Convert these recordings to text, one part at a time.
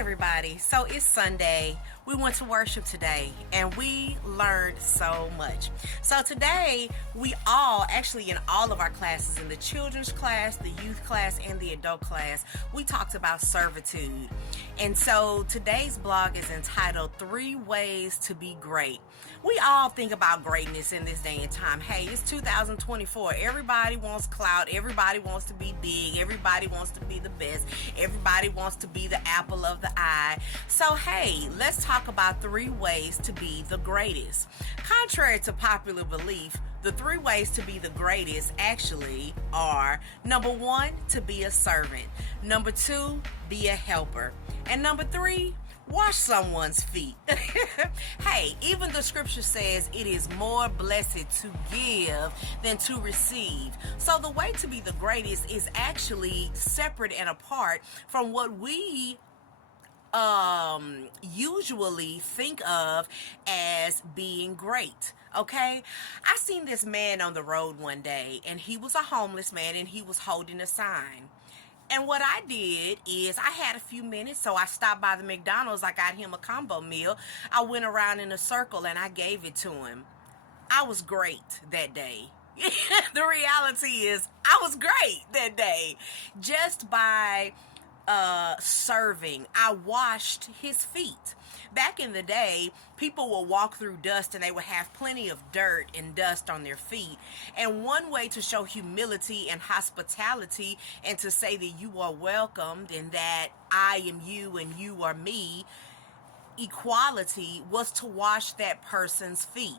everybody. So it's Sunday. We went to worship today and we learned so much. So today we all, actually in all of our classes, in the children's class, the youth class, and the adult class, we talked about servitude. And so today's blog is entitled 3 Ways to Be Great. We all think about greatness in this day and time. Hey, it's 2024. Everybody wants clout. Everybody wants to be big. Everybody wants to be the best. Everybody wants to be the apple of the eye. So hey, let's talk about 3 ways to be the greatest. Contrary to popular belief, the 3 ways to be the greatest actually are: number 1, to be a servant; number 2, be a helper; and number 3, wash someone's feet. Hey, even the scripture says it is more blessed to give than to receive. So the way to be the greatest is actually separate and apart from what we usually think of as being great. Okay, I seen this man on the road one day, and he was a homeless man, and he was holding a sign. And what I did is I had a few minutes, so I stopped by the McDonald's. I got him a combo meal. I went around in a circle and I gave it to him. I was great that day. The reality is I was great that day just by serving. I washed his feet. Back in the day, people would walk through dust and they would have plenty of dirt and dust on their feet. And one way to show humility and hospitality and to say that you are welcomed and that I am you and you are me, equality, was to wash that person's feet.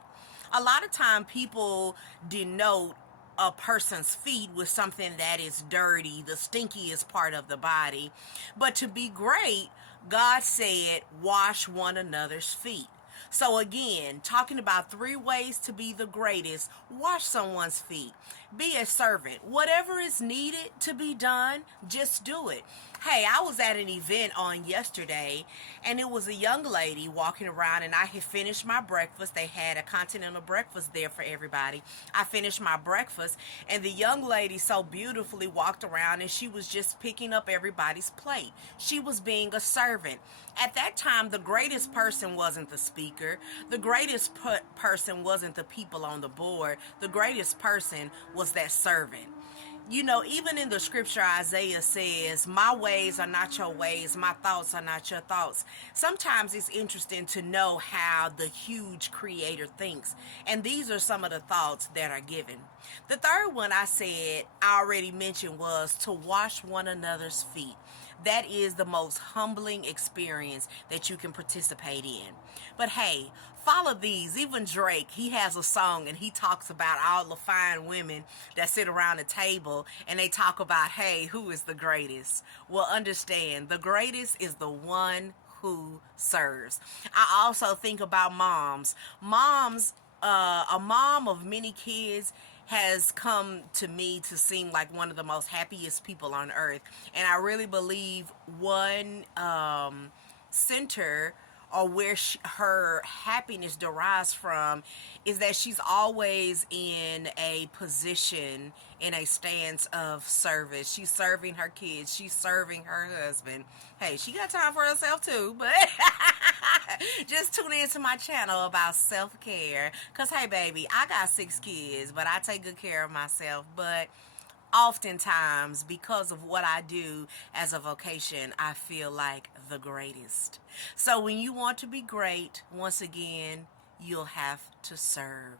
A lot of time people denote a person's feet with something that is dirty, the stinkiest part of the body. But to be great, God said, wash one another's feet. So again, talking about 3 ways to be the greatest: wash someone's feet, be a servant. Whatever is needed to be done, just do it. Hey, I was at an event on yesterday, and it was a young lady walking around, and I had finished my breakfast. They had a continental breakfast there for everybody. I finished my breakfast, and the young lady so beautifully walked around, and she was just picking up everybody's plate. She was being a servant. At that time, the greatest person wasn't the speaker. The greatest person wasn't the people on the board. The greatest person was that servant. You know, even in the scripture, Isaiah says, my ways are not your ways, my thoughts are not your thoughts. Sometimes it's interesting to know how the huge creator thinks. And these are some of the thoughts that are given. The third one I already mentioned was to wash one another's feet. That is the most humbling experience that you can participate in. But hey, follow these. Even Drake, he has a song and he talks about all the fine women that sit around the table and they talk about, hey, who is the greatest? Well, understand, the greatest is the one who serves. I also think about moms. A mom of many kids has come to me to seem like one of the most happiest people on earth. And I really believe one center, or where her happiness derives from, is that she's always in a position, in a stance of service. She's serving her kids. She's serving her husband. Hey, she got time for herself too, but just tune into my channel about self-care. Because, hey, baby, I got 6 kids, but I take good care of myself. But oftentimes, because of what I do as a vocation, I feel like the greatest. So when you want to be great, once again, you'll have to serve.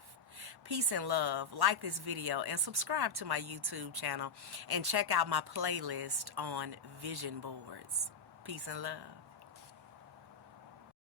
Peace and love. Like this video and subscribe to my YouTube channel and check out my playlist on vision boards. Peace and love.